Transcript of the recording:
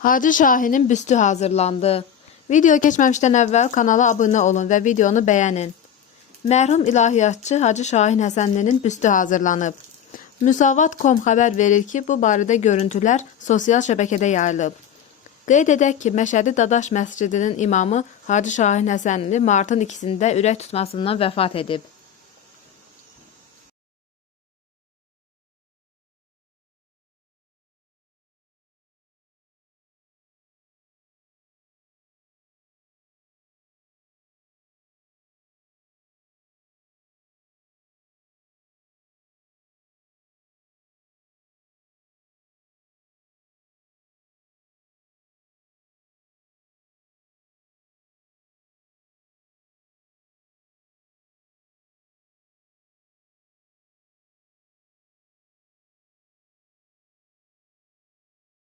Hacı Şahin'in büstü hazırlandı. Video geçməmişdən əvvəl kanala abunə olun və videonu bəyənin. Mərhum ilahiyyatçı Hacı Şahin Həsənlinin büstü hazırlanıb. Müsavat.com xəbər verir ki, bu barədə görüntülər sosial şəbəkədə yayılıb. Qeyd edək ki, Məşədi Dadaş məscidinin imamı Hacı Şahin Həsənli martın 2-sində ürək tutmasından vəfat edib.